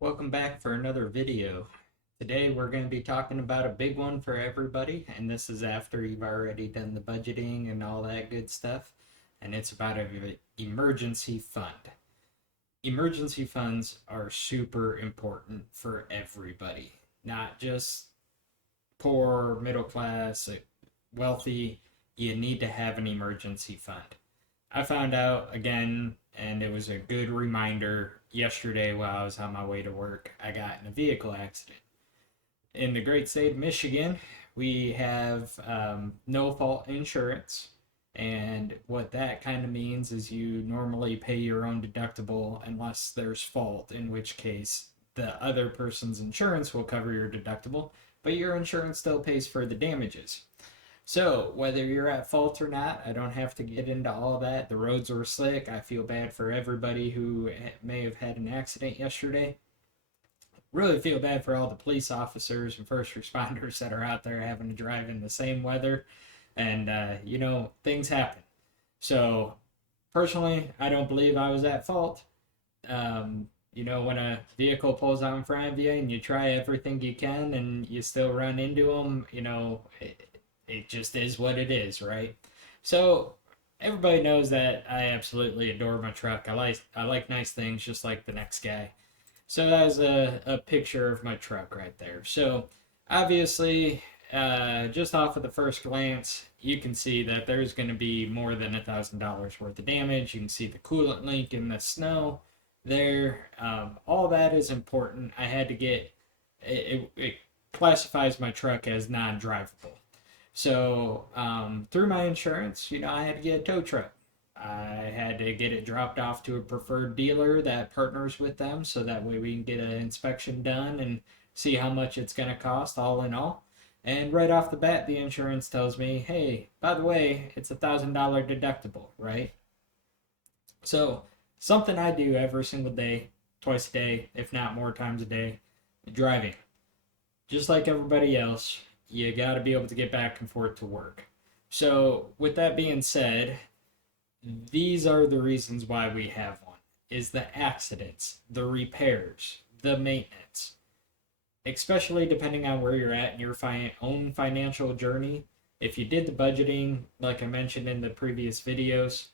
Welcome back for another video. Today we're going to be talking about a big one for everybody, and this is after you've already done the budgeting and all that good stuff, and it's about an emergency fund. Emergency funds are super important for everybody, not just poor, middle class, wealthy. You need to have an emergency fund. I found out again, and it was a good reminder yesterday while I was on my way to work. I got in a vehicle accident. In the great state of Michigan, we have no fault insurance. And what that kind of means is you normally pay your own deductible unless there's fault, in which case the other person's insurance will cover your deductible, but your insurance still pays for the damages. So, whether you're at fault or not, I don't have to get into all that. The roads were slick. I feel bad for everybody who may have had an accident yesterday. Really feel bad for all the police officers and first responders that are out there having to drive in the same weather. And, things happen. So, personally, I don't believe I was at fault. When a vehicle pulls out in front of you and you try everything you can and you still run into them, it just is what it is, right? So everybody knows that I absolutely adore my truck. I like nice things just like the next guy. So that was a picture of my truck right there. So obviously, just off of the first glance, you can see that there's going to be more than $1,000 worth of damage. You can see the coolant leak in the snow there. All that is important. I had to get it classifies my truck as non-drivable. So through my insurance, I had to get a tow truck. I had to get it dropped off to a preferred dealer that partners with them, so that way we can get an inspection done and see how much it's going to cost, all in all. And right off the bat, the insurance tells me, "Hey, by the way, it's $1,000 deductible, right?" So something I do every single day, twice a day, if not more times a day, driving. Just like everybody else, you got to be able to get back and forth to work. So, with that being said, these are the reasons why we have one is the accidents, the repairs, the maintenance. Especially depending on where you're at in your own financial journey. If you did the budgeting, like I mentioned in the previous videos,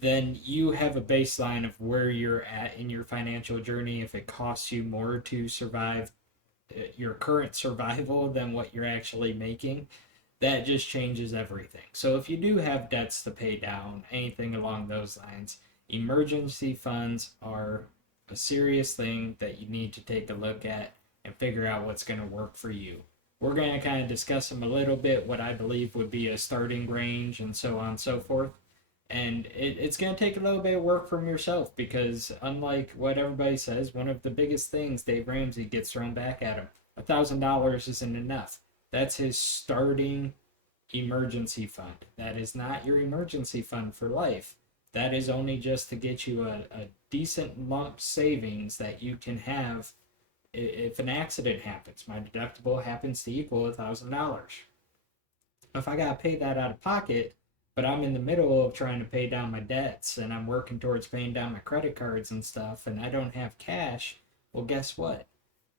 then you have a baseline of where you're at in your financial journey. If it costs you more to survive your current survival than what you're actually making, that just changes everything. So if you do have debts to pay down, anything along those lines, emergency funds are a serious thing that you need to take a look at and figure out what's going to work for you. We're going to kind of discuss them a little bit, what I believe would be a starting range, and so on and so forth. And it's going to take a little bit of work from yourself because, unlike what everybody says, one of the biggest things Dave Ramsey gets thrown back at him, $1,000 isn't enough. That's his starting emergency fund. That is not your emergency fund for life. That is only just to get you a decent lump savings that you can have if an accident happens. My deductible happens to equal $1,000. If I got to pay that out of pocket, but I'm in the middle of trying to pay down my debts and I'm working towards paying down my credit cards and stuff, and I don't have cash, well, guess what?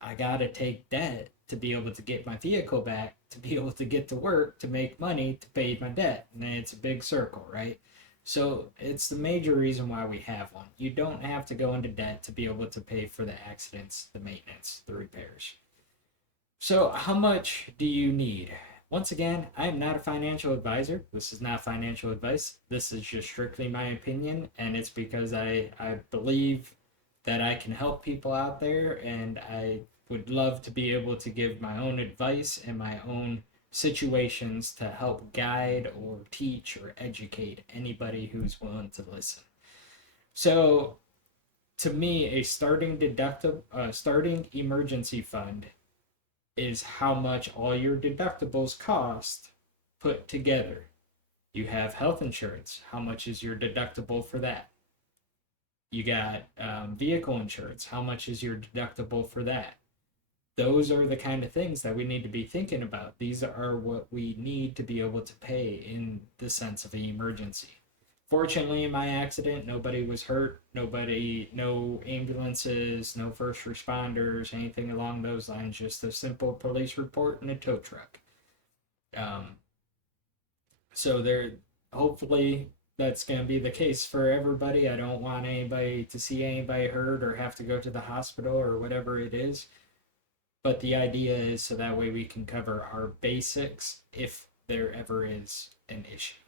I got to take debt to be able to get my vehicle back, to be able to get to work, to make money, to pay my debt. And it's a big circle, right? So it's the major reason why we have one. You don't have to go into debt to be able to pay for the accidents, the maintenance, the repairs. So, how much do you need? Once again, I am not a financial advisor. This is not financial advice. This is just strictly my opinion, and it's because I believe that I can help people out there, and I would love to be able to give my own advice and my own situations to help guide or teach or educate anybody who's willing to listen. So, to me, a starting emergency fund is how much all your deductibles cost put together. You have health insurance. How much is your deductible for that? You got vehicle insurance. How much is your deductible for that? Those are the kind of things that we need to be thinking about. These are what we need to be able to pay in the sense of an emergency. Fortunately, in my accident, nobody was hurt. No ambulances, no first responders, anything along those lines. Just a simple police report and a tow truck. Um, so there, hopefully, that's going to be the case for everybody. I don't want anybody to see anybody hurt or have to go to the hospital or whatever it is. But the idea is so that way we can cover our basics if there ever is an issue.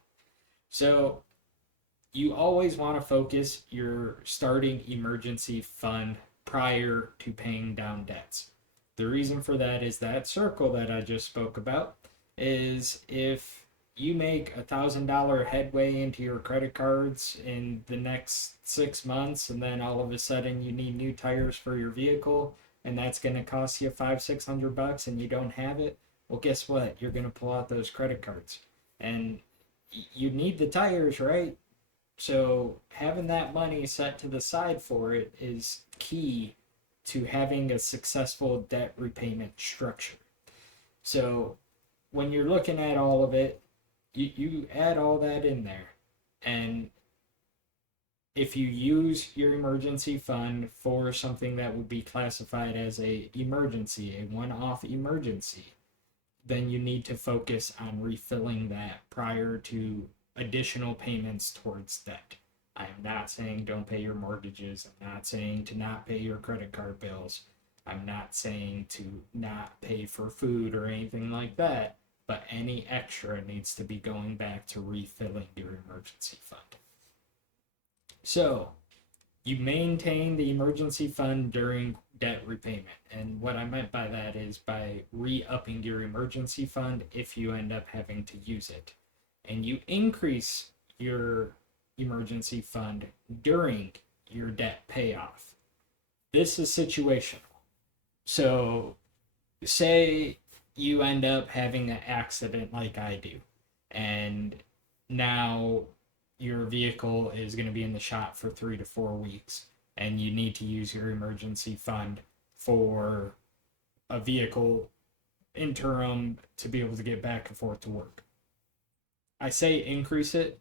So you always want to focus your starting emergency fund prior to paying down debts. The reason for that is that circle that I just spoke about is if you make $1,000 headway into your credit cards in the next 6 months, and then all of a sudden you need new tires for your vehicle, and that's going to cost you $500-600 and you don't have it, well, guess what? You're going to pull out those credit cards. And you need the tires, right? So having that money set to the side for it is key to having a successful debt repayment structure. So when you're looking at all of it, you add all that in there. And if you use your emergency fund for something that would be classified as a emergency, a one-off emergency, then you need to focus on refilling that prior to additional payments towards debt. I am not saying don't pay your mortgages. I'm not saying to not pay your credit card bills. I'm not saying to not pay for food or anything like that, but any extra needs to be going back to refilling your emergency fund. So, you maintain the emergency fund during debt repayment. And what I meant by that is by re-upping your emergency fund if you end up having to use it. And you increase your emergency fund during your debt payoff. This is situational. So, say you end up having an accident like I do, and now your vehicle is going to be in the shop for 3 to 4 weeks, and you need to use your emergency fund for a vehicle interim to be able to get back and forth to work. I say increase it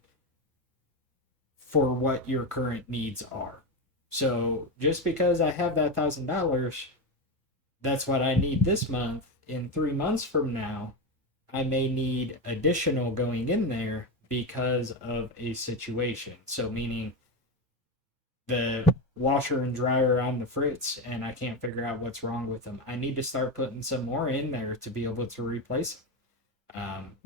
for what your current needs are. So just because I have that $1,000, that's what I need this month. In 3 months from now, I may need additional going in there because of a situation. So meaning the washer and dryer on the fritz and I can't figure out what's wrong with them. I need to start putting some more in there to be able to replace them.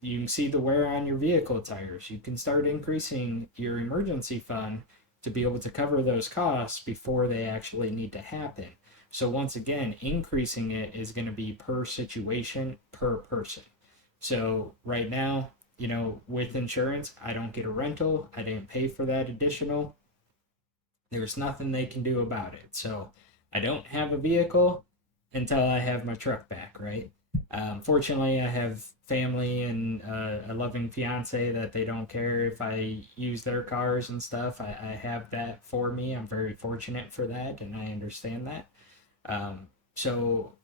You can see the wear on your vehicle tires. You can start increasing your emergency fund to be able to cover those costs before they actually need to happen. So once again, increasing it is going to be per situation, per person. So right now, with insurance, I don't get a rental. I didn't pay for that additional. There's nothing they can do about it. So I don't have a vehicle until I have my truck back, right? Fortunately, I have family and a loving fiance that they don't care if I use their cars and stuff. I have that for me. I'm very fortunate for that, and I understand that. So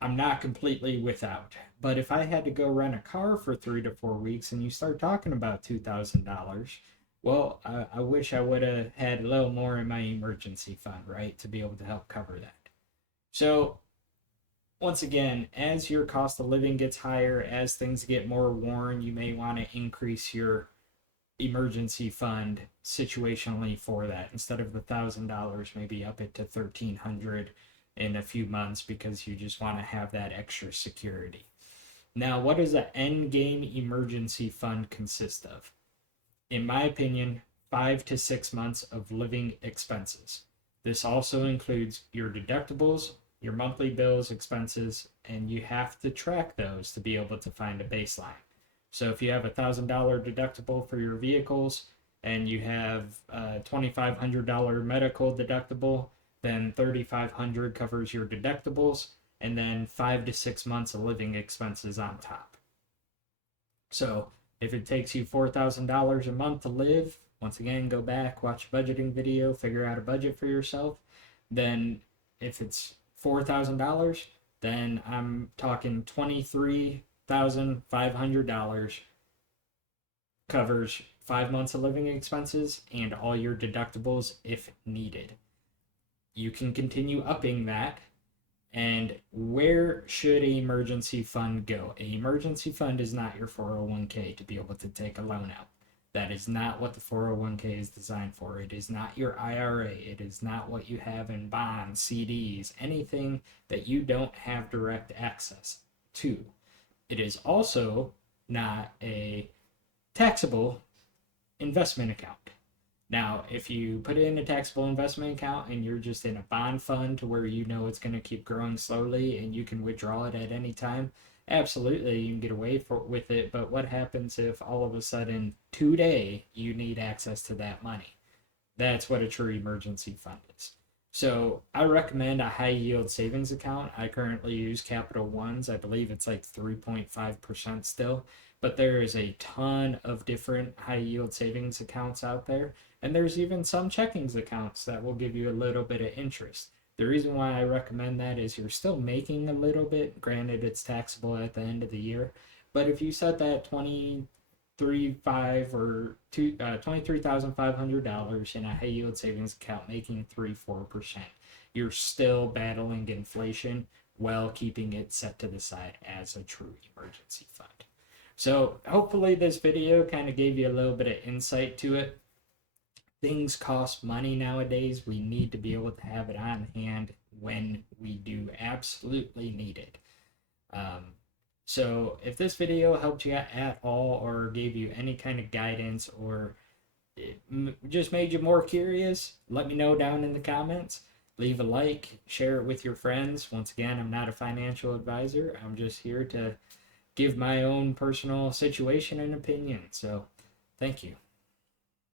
I'm not completely without. But if I had to go rent a car for 3 to 4 weeks and you start talking about $2,000, well, I wish I would have had a little more in my emergency fund, right, to be able to help cover that. So once again, as your cost of living gets higher, as things get more worn, you may want to increase your emergency fund situationally for that. Instead of the $1,000, maybe up it to $1,300 in a few months because you just want to have that extra security. Now, what does an end game emergency fund consist of? In my opinion, 5 to 6 months of living expenses. This also includes your deductibles, your monthly bills, expenses, and you have to track those to be able to find a baseline. So if you have $1,000 deductible for your vehicles and you have a $2,500 medical deductible, then $3,500 covers your deductibles, and then 5 to 6 months of living expenses on top. So if it takes you $4,000 a month to live, once again, go back, watch a budgeting video, figure out a budget for yourself. Then if it's $4,000, then I'm talking $23,500 covers 5 months of living expenses and all your deductibles if needed. You can continue upping that. And where should an emergency fund go? An emergency fund is not your 401k to be able to take a loan out. That is not what the 401k is designed for. It is not your IRA. It is not what you have in bonds, CDs, anything that you don't have direct access to. It is also not a taxable investment account. Now, if you put it in a taxable investment account and you're just in a bond fund to where you know it's going to keep growing slowly and you can withdraw it at any time, absolutely you can get away with it. But what happens if all of a sudden today you need access to that money? That's what a true emergency fund is. So I recommend a high yield savings account. I currently use Capital One's. I believe it's like 3.5% still, but there is a ton of different high yield savings accounts out there. And there's even some checkings accounts that will give you a little bit of interest. The reason why I recommend that is you're still making a little bit. Granted, it's taxable at the end of the year, but if you set that $23,500 in a high yield savings account, making 3-4%, you're still battling inflation while keeping it set to the side as a true emergency fund. So hopefully this video kind of gave you a little bit of insight to it. Things cost money nowadays. We need to be able to have it on hand when we do absolutely need it. So if this video helped you at all or gave you any kind of guidance or it just made you more curious, let me know down in the comments. Leave a like, share it with your friends. Once again, I'm not a financial advisor. I'm just here to give my own personal situation and opinion. So thank you.